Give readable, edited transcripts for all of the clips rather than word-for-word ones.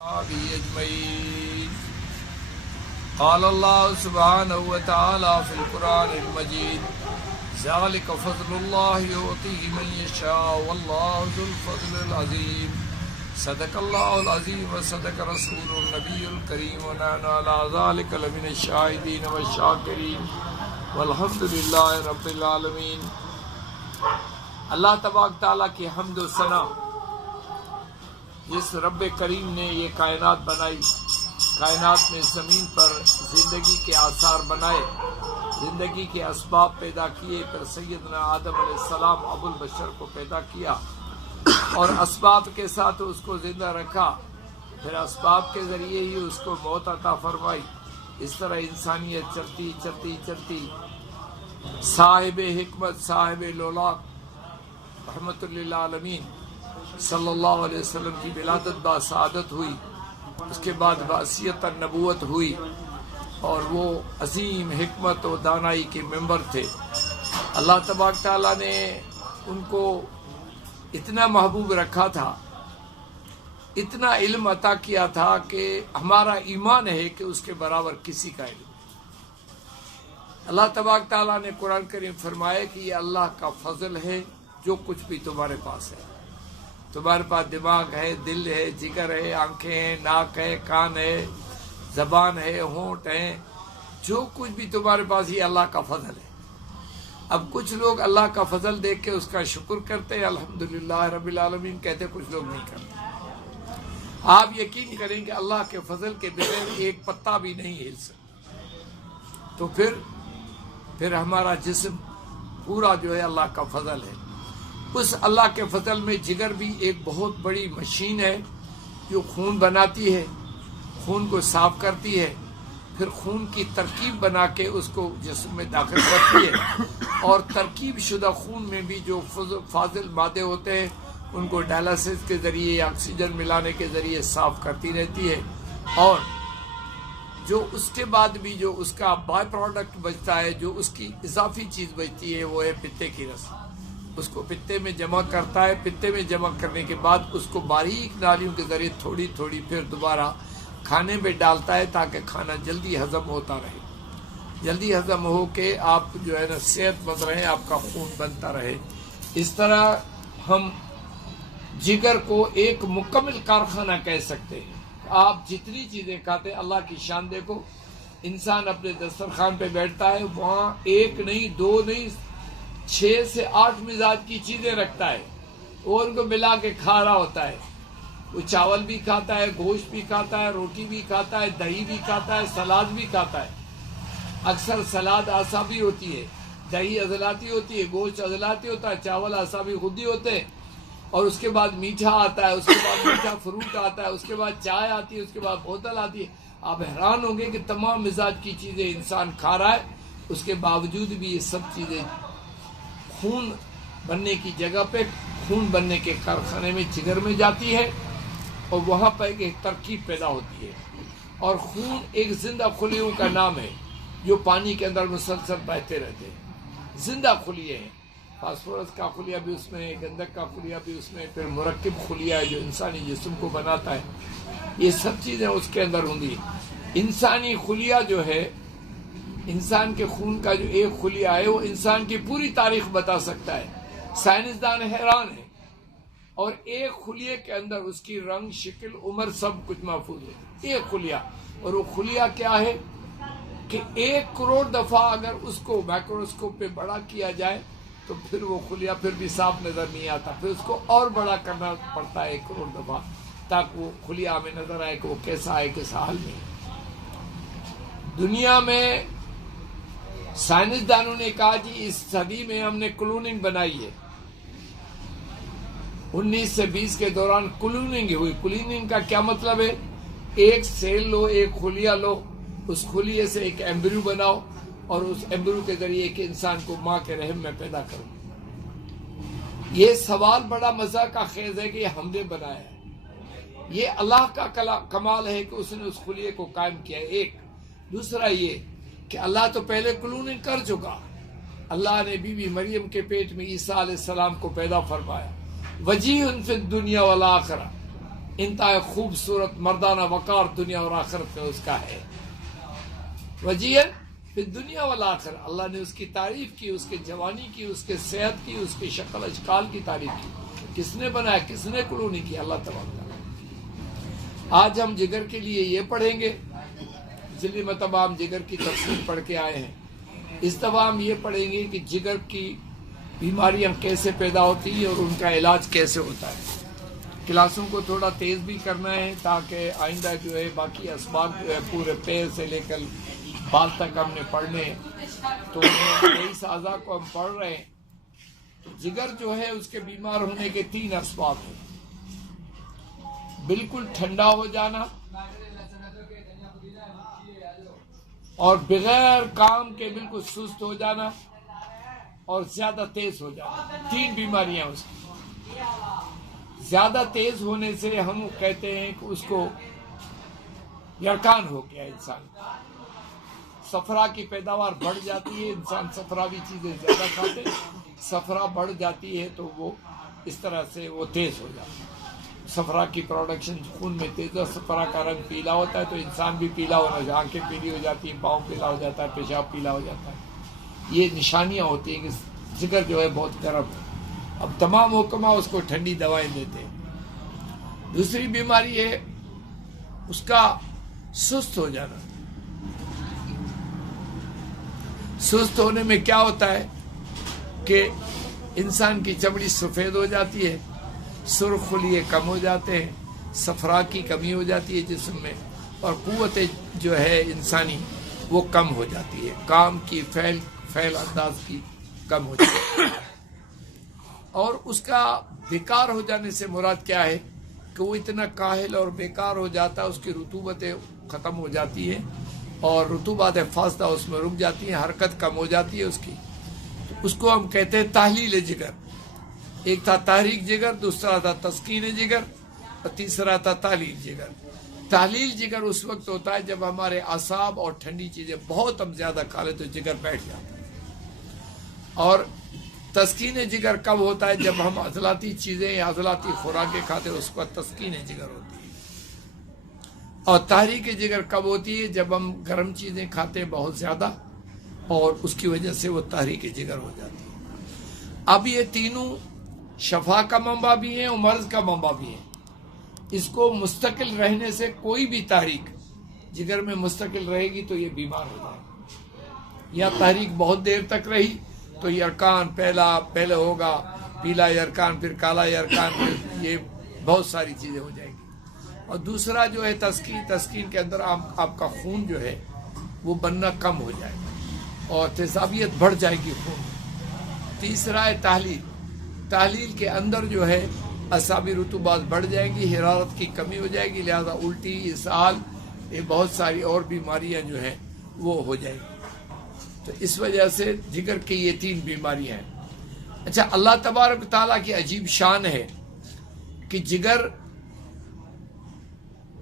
أجمعين. قال الله سبحانه وتعالى في القرآن المجيد: ذلك فضل الله يؤتيه من يشاء والله ذو الفضل العظيم. صدق الله العظيم وصدق رسول النبي الكريم ونحن على ذلك لمن الشاهدين والشاكرين والحمد لله رب العالمين. اللہ تبارک تعالیٰ کی حمد و ثنا، جس رب کریم نے یہ کائنات بنائی، کائنات میں زمین پر زندگی کے آثار بنائے، زندگی کے اسباب پیدا کیے، پھر سیدنا آدم علیہ السلام ابو البشر کو پیدا کیا اور اسباب کے ساتھ اس کو زندہ رکھا، پھر اسباب کے ذریعے ہی اس کو موت عطا فرمائی. اس طرح انسانیت چلتی چلتی چلتی صاحب حکمت، صاحب لولاک رحمت للعالمین صلی اللہ علیہ وسلم کی ولادت با سعادت ہوئی. اس کے بعد بعثیت النبوت ہوئی اور وہ عظیم حکمت و دانائی کے ممبر تھے. اللہ تبارک تعالیٰ نے ان کو اتنا محبوب رکھا تھا، اتنا علم عطا کیا تھا کہ ہمارا ایمان ہے کہ اس کے برابر کسی کا علم. اللہ تبارک تعالیٰ نے قرآن کریم فرمایا کہ یہ اللہ کا فضل ہے، جو کچھ بھی تمہارے پاس ہے. تمہارے پاس دماغ ہے، دل ہے، جگر ہے، آنکھیں ہیں، ناک ہے، کان ہے، زبان ہے، ہونٹ ہیں، جو کچھ بھی تمہارے پاس یہ اللہ کا فضل ہے. اب کچھ لوگ اللہ کا فضل دیکھ کے اس کا شکر کرتے ہیں، الحمدللہ رب العالمین کہتے، کچھ لوگ نہیں کرتے. آپ یقین کریں کہ اللہ کے فضل کے بغیر ایک پتا بھی نہیں ہل سکتا. تو پھر ہمارا جسم پورا جو ہے اللہ کا فضل ہے. اس اللہ کے فضل میں جگر بھی ایک بہت بڑی مشین ہے جو خون بناتی ہے، خون کو صاف کرتی ہے، پھر خون کی ترکیب بنا کے اس کو جسم میں داخل کرتی ہے، اور ترکیب شدہ خون میں بھی جو فاضل مادے ہوتے ہیں ان کو ڈائلسس کے ذریعے یا آکسیجن ملانے کے ذریعے صاف کرتی رہتی ہے. اور جو اس کے بعد بھی جو اس کا بائی پروڈکٹ بچتا ہے، جو اس کی اضافی چیز بچتی ہے، وہ ہے پتے کی رس. اس کو پتے میں جمع کرتا ہے، پتے میں جمع کرنے کے بعد اس کو باریک نالیوں کے ذریعے تھوڑی تھوڑی پھر دوبارہ کھانے میں ڈالتا ہے تاکہ کھانا جلدی ہضم ہوتا رہے، جلدی ہضم ہو کے آپ جو ہے نا صحت مند رہیں، آپ کا خون بنتا رہے. اس طرح ہم جگر کو ایک مکمل کارخانہ کہہ سکتے ہیں. آپ جتنی چیزیں کھاتے ہیں، اللہ کی شان دیکھو، انسان اپنے دسترخوان پہ بیٹھتا ہے، وہاں ایک نہیں، دو نہیں، 6 سے 8 مزاج کی چیزیں رکھتا ہے اور ان کو ملا کے کھا رہا ہوتا ہے. وہ چاول بھی کھاتا ہے، گوشت بھی کھاتا ہے، روٹی بھی کھاتا ہے، دہی بھی کھاتا ہے، سلاد بھی کھاتا ہے. اکثر سلاد اعصابی ہوتی ہے، دہی عضلاتی ہوتی ہے، گوشت عضلاتی ہوتا ہے، چاول اعصابی خودی ہوتے ہیں، اور اس کے بعد میٹھا آتا ہے، اس کے بعد میٹھا فروٹ آتا ہے، اس کے بعد چائے آتی ہے، اس کے بعد بوتل آتی ہے. آپ حیران ہوں گے کہ تمام مزاج کی چیزیں انسان کھا رہا ہے، اس کے باوجود بھی یہ سب چیزیں خون بننے کی جگہ پہ، خون بننے کے کارخانے میں جگر میں جاتی ہے، اور وہاں پر ایک ترکیب پیدا ہوتی ہے. اور خون ایک زندہ خلیوں کا نام ہے جو پانی کے اندر مسلسل بہتے رہتے ہیں. زندہ خلیے ہیں، فاسفورس کا خلیہ بھی اس میں ہے، گندک کا خلیہ بھی اس میں، پھر مرکب خلیہ ہے جو انسانی جسم کو بناتا ہے. یہ سب چیزیں اس کے اندر ہوں گی. انسانی خلیہ جو ہے، انسان کے خون کا جو ایک خلیہ ہے، وہ انسان کی پوری تاریخ بتا سکتا ہے. سائنسدان حیران ہے، اور ایک خلیے کے اندر اس کی رنگ، شکل، عمر سب کچھ محفوظ ہے. ایک خلیہ، اور وہ خلیہ کیا ہے کہ 1 کروڑ دفعہ اگر اس کو مائکروسکوپ پہ بڑا کیا جائے تو پھر وہ خلیہ پھر بھی صاف نظر نہیں آتا، پھر اس کو اور بڑا کرنا پڑتا ہے 1 کروڑ دفعہ تاکہ وہ خلیہ ہمیں نظر آئے کہ وہ کیسا ہے، کس حال میں. دنیا میں سائنسدانوں نے کہا جی اس صدی میں ہم نے کلوننگ بنائی ہے. 19 سے 20 کے دوران کلوننگ ہوئی. کلوننگ کا کیا مطلب ہے؟ ایک سیل لو، ایک خلیہ لو، اس خلیے سے ایک ایمبریو بناؤ، اور اس ایمبریو کے ذریعے ایک انسان کو ماں کے رحم میں پیدا کرو. یہ سوال بڑا مزہ کا خیز ہے کہ یہ ہم نے بنایا ہے. یہ اللہ کا کمال ہے کہ اس نے اس خلیے کو قائم کیا ہے. ایک دوسرا یہ کہ اللہ تو پہلے کلوننگ کر چکا. اللہ نے بی بی مریم کے پیٹ میں عیسیٰ علیہ السلام کو پیدا فرمایا. وجیہ فی الدنیا والآخرہ، انتہائی خوبصورت مردانہ وقار دنیا اور آخرت میں اس کا ہے. وجیہن پھر دنیا والآخر، اللہ نے اس کی تعریف کی، اس کے جوانی کی، اس کے صحت کی، اس کی شکل اشکال کی تعریف کی. کس نے بنایا، کس نے کلونی کی؟ اللہ تبارک تعالیٰ. آج ہم جگر کے لیے یہ پڑھیں گے، پچھلی مرتبہ ہم جگر کی تفصیل پڑھ کے آئے ہیں. اس دفعہ ہم یہ پڑھیں گے کہ جگر کی بیماریاں کیسے پیدا ہوتی ہیں اور ان کا علاج کیسے ہوتا ہے. کلاسوں کو تھوڑا تیز بھی کرنا ہے تاکہ آئندہ جو ہے باقی اسباق جو ہے پورے پیر سے لے کر بال تک ہم نے پڑھنے ہیں. تو رئیس اعضاء کو ہم پڑھ رہے ہیں. تو جگر جو ہے اس کے بیمار ہونے کے 3 اسباب ہیں. بالکل ٹھنڈا ہو جانا اور بغیر کام کے بالکل سست ہو جانا اور زیادہ تیز ہو جانا. 3 بیماریاں اس کی. زیادہ تیز ہونے سے ہم کہتے ہیں کہ اس کو یرکان ہو گیا انسان. صفرا کی پیداوار بڑھ جاتی ہے، انسان صفراوی چیزیں زیادہ کھاتے، صفرا بڑھ جاتی ہے تو وہ اس طرح سے وہ تیز ہو جاتا ہے. صفرا کی پروڈکشن خون میں تیز ہے. صفرا کا رنگ پیلا ہوتا ہے تو انسان بھی پیلا ہونا چاہیے. آنکھیں پیلی ہو جاتی ہیں، پاؤں پیلا ہو جاتا ہے، پیشاب پیلا ہو جاتا ہے. یہ نشانیاں ہوتی ہیں کہ جگر جو ہے بہت گرم ہے. اب تمام حکماء اس کو ٹھنڈی دوائیں دیتے ہیں. دوسری بیماری ہے اس کا سست ہو جانا. سست ہونے میں کیا ہوتا ہے کہ انسان کی چمڑی سفید ہو جاتی ہے، سرخ خلیے کم ہو جاتے ہیں، صفرا کی کمی ہو جاتی ہے جسم میں، اور قوت جو ہے انسانی وہ کم ہو جاتی ہے. کام کی فعل انداز کی کم ہو جاتی ہے. اور اس کا بیکار ہو جانے سے مراد کیا ہے کہ وہ اتنا کاہل اور بیکار ہو جاتا ہے، اس کی رطوبتیں ختم ہو جاتی ہیں اور رطوبات فاسدہ اس میں رک جاتی ہیں، حرکت کم ہو جاتی ہے اس کی. تو اس کو ہم کہتے ہیں تحلیل جگر. ایک تھا تحریک جگر، دوسرا تھا تسکین جگر، اور تیسرا تھا تحلیل جگر. تحلیل جگر اس وقت ہوتا ہے جب ہمارے اعصاب اور ٹھنڈی چیزیں بہت ہم زیادہ کھا لیں تو جگر بیٹھ جاتا ہے. اور تسکین جگر کب ہوتا ہے؟ جب ہم عضلاتی چیزیں یا عضلاتی خوراکیں کھاتے ہیں، اس کو تسکین جگر ہوتی ہے. اور تحریک جگر کب ہوتی ہے؟ جب ہم گرم چیزیں کھاتے ہیں بہت زیادہ اور اس کی وجہ سے وہ تحریک جگر ہو جاتی ہے. اب یہ تینوں شفا کا منبع بھی ہیں اور مرض کا منبع بھی ہیں. اس کو مستقل رہنے سے کوئی بھی تحریک جگر میں مستقل رہے گی تو یہ بیمار ہو جائے گا. یا تحریک بہت دیر تک رہی تو یرکان پہلے ہوگا، پیلا یرکان، پھر کالا یرکان، پھر یہ بہت ساری چیزیں ہو جائیں گی. اور دوسرا جو ہے تسکین کے اندر آپ کا خون جو ہے وہ بننا کم ہو جائے گا اور تیزابیت بڑھ جائے گی خون. تیسرا ہے تحلیل کے اندر جو ہے اعصابی رطوبات بڑھ جائیں گی، حرارت کی کمی ہو جائے گی، لہذا الٹی، اسہال، یہ بہت ساری اور بیماریاں جو ہیں وہ ہو جائیں گی. تو اس وجہ سے جگر کی یہ 3 بیماریاں ہیں. اچھا، اللہ تبارک تعالیٰ کی عجیب شان ہے کہ جگر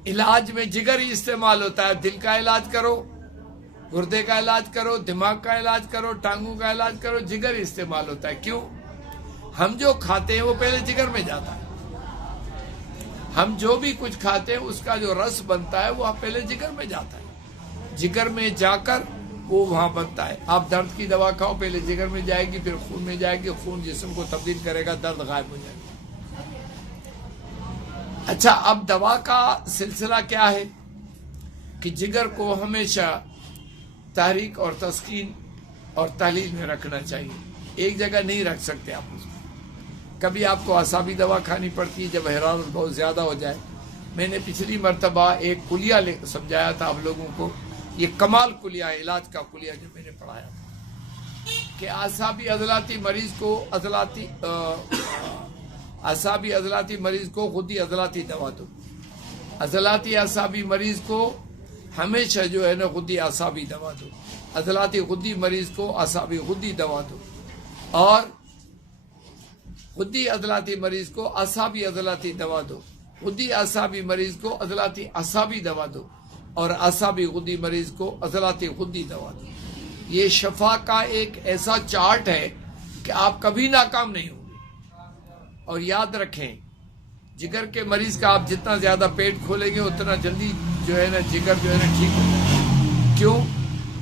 علاج میں جگر ہی استعمال ہوتا ہے. دل کا علاج کرو، گردے کا علاج کرو، دماغ کا علاج کرو، ٹانگوں کا علاج کرو، جگر ہی استعمال ہوتا ہے. کیوں؟ ہم جو کھاتے ہیں وہ پہلے جگر میں جاتا ہے. ہم جو بھی کچھ کھاتے ہیں اس کا جو رس بنتا ہے وہ پہلے جگر میں جاتا ہے. جگر میں جا کر وہ وہاں بنتا ہے. آپ درد کی دوا کھاؤ، پہلے جگر میں جائے گی، پھر خون میں جائے گی، خون جسم کو تبدیل کرے گا، درد غائب ہو جائے گا. اچھا، اب دوا کا سلسلہ کیا ہے کہ جگر کو ہمیشہ تحریک اور تسکین اور تحلیل میں رکھنا چاہیے. ایک جگہ نہیں رکھ سکتے آپ اس کو. کبھی آپ کو اعصابی دوا کھانی پڑتی ہے جب حرارت بہت زیادہ ہو جائے. میں نے پچھلی مرتبہ ایک کلیہ سمجھایا تھا آپ لوگوں کو. یہ کمال کلیہ ہے، علاج کا کلیہ جو میں نے پڑھایا تھا کہ اعصابی عضلاتی مریض کو خودی عضلاتی دوا دو. عضلاتی اعصابی مریض کو ہمیشہ جو ہے نا خودی اعصابی دوا دو. عضلاتی خودی مریض کو اعصابی خودی دوا دو، اور خودی عضلاتی مریض کو اعصابی عضلاتی دوا دو. خودی اعصابی مریض کو عضلاتی اعصابی دوا دو، اور اعصابی خودی مریض کو عضلاتی خودی دوا دو. یہ شفا کا ایک ایسا چارٹ ہے کہ آپ کبھی ناکام نہیں ہوں گے. اور یاد رکھیں جگر کے مریض کا آپ جتنا زیادہ پیٹ کھولیں گے اتنا جلدی جو ہے نا جگر جو ہے نا ٹھیک ہو جائے گا. کیوں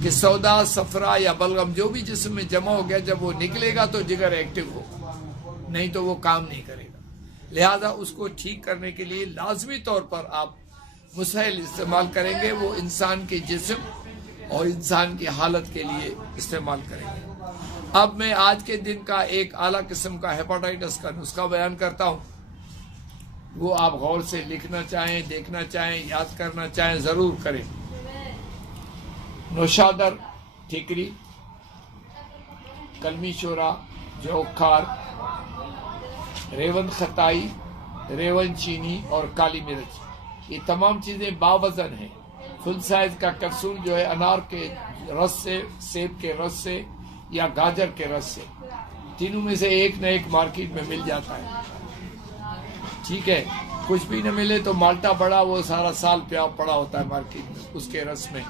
کہ سودا صفرا یا بلغم جو بھی جسم میں جمع ہو گیا جب وہ نکلے گا تو جگر ایکٹیو ہوگا, نہیں تو وہ کام نہیں کرے گا. لہذا اس کو ٹھیک کرنے کے لیے لازمی طور پر آپ مسحل استعمال کریں گے, وہ انسان کے جسم اور انسان کی حالت کے لیے استعمال کریں گے. اب میں آج کے دن کا ایک اعلیٰ قسم کا ہیپاٹائٹس کا نسخہ بیان کرتا ہوں, وہ آپ غور سے لکھنا چاہیں, دیکھنا چاہیں, یاد کرنا چاہیں ضرور کریں. نوشادر ٹھیکری, کلمی شورا, جوکھار, ریون خطائی, ریون چینی اور کالی مرچ, یہ تمام چیزیں باوزن ہیں. فل سائز کا کیپسول جو ہے انار کے رس سے, سیب کے رس سے یا گاجر کے رس سے, تینوں میں سے ایک نہ ایک مارکیٹ میں مل جاتا ہے. ٹھیک ہے, کچھ بھی نہ ملے تو مالٹا بڑا وہ سارا سال پڑا ہوتا ہے مارکیٹ میں, اس کے رس میں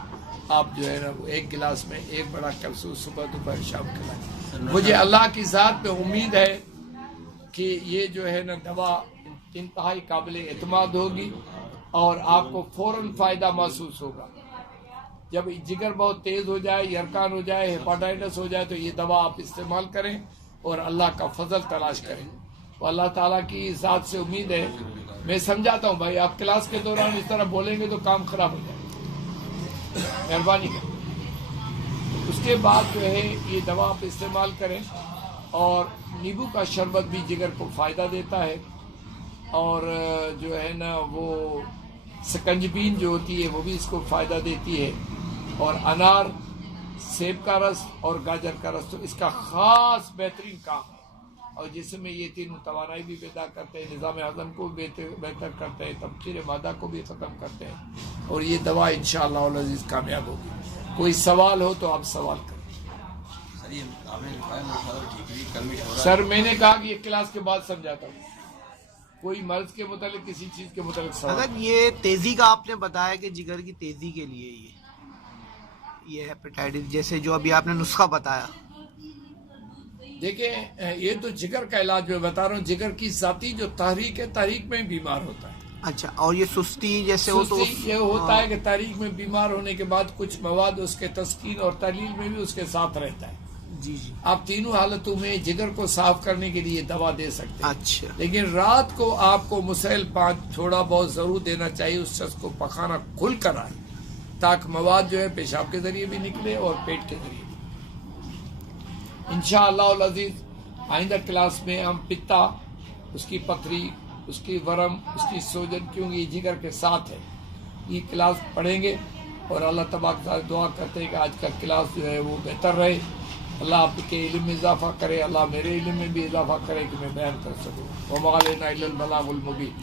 آپ جو ہے نا ایک گلاس میں ایک بڑا کیپسول صبح دوپہر شام کھلائیں. مجھے اللہ کی ذات پہ امید ہے کہ یہ جو ہے نا دوا انتہائی قابل اعتماد ہوگی اور آپ کو فوراً فائدہ محسوس ہوگا. جب جگر بہت تیز ہو جائے, یرکان ہو جائے, ہیپاٹائٹس ہو جائے تو یہ دوا آپ استعمال کریں اور اللہ کا فضل تلاش کریں. تو اللہ تعالیٰ کی ذات سے امید ہے. میں سمجھاتا ہوں بھائی, آپ کلاس کے دوران اس طرح بولیں گے تو کام خراب ہو جائے, مہربانی کریں. اس کے بعد جو ہے یہ دوا آپ استعمال کریں, اور نیبو کا شربت بھی جگر کو فائدہ دیتا ہے, اور جو ہے نا وہ سکنجبین جو ہوتی ہے وہ بھی اس کو فائدہ دیتی ہے, اور انار, سیب کا رس اور گاجر کا رس تو اس کا خاص بہترین کام ہے, اور جس میں یہ تینوں توانائی بھی پیدا کرتے ہیں, نظام ہضم کو بہتر کرتے ہیں, تبخیر معدہ کو بھی ختم کرتے ہیں, اور یہ دوا انشاءاللہ العزیز کامیاب ہوگی. کوئی سوال ہو تو آپ سوال کریں. سر میں نے کہا کہ ایک کلاس کے بعد سمجھاتا ہوں, کوئی مرض کے متعلق کسی چیز کے متعلق سوال. اگر یہ تیزی کا آپ نے بتایا کہ جگر کی تیزی کے لیے یہ ہیپاٹائٹس, جیسے جو ابھی آپ نے نسخہ بتایا, دیکھیں یہ تو جگر کا علاج میں بتا رہا ہوں. جگر کی ذاتی جو تحریک ہے, تحریک میں بیمار ہوتا ہے. اچھا, اور یہ سستی جیسے ہو تو یہ ہوتا ہے کہ تحریک میں بیمار ہونے کے بعد کچھ مواد اس کے تسکین اور تحلیل میں بھی اس کے ساتھ رہتا ہے. جی جی, آپ تینوں حالتوں میں جگر کو صاف کرنے کے لیے دوا دے سکتے ہیں. اچھا, لیکن رات کو آپ کو مسحل 5 تھوڑا بہت ضرور دینا چاہیے. اس شخص کو پخانا کھل کر آئے تاکہ مواد جو ہے پیشاب کے ذریعے بھی نکلے اور پیٹ کے ذریعے بھی. انشاءاللہ العزیز آئندہ کلاس میں ہم پتا, اس کی پتھری, اس کی ورم, اس کی سوجن, کیونکہ یہ جگر کے ساتھ ہے, یہ کلاس پڑھیں گے. اور اللہ تبارک تعالیٰ دعا کرتے ہیں کہ آج کا کلاس جو ہے وہ بہتر رہے. اللہ آپ کے علم میں اضافہ کرے, اللہ میرے علم میں بھی اضافہ کرے کہ میں بیان کر سکوں. وما علینا الا البلاغ المبین.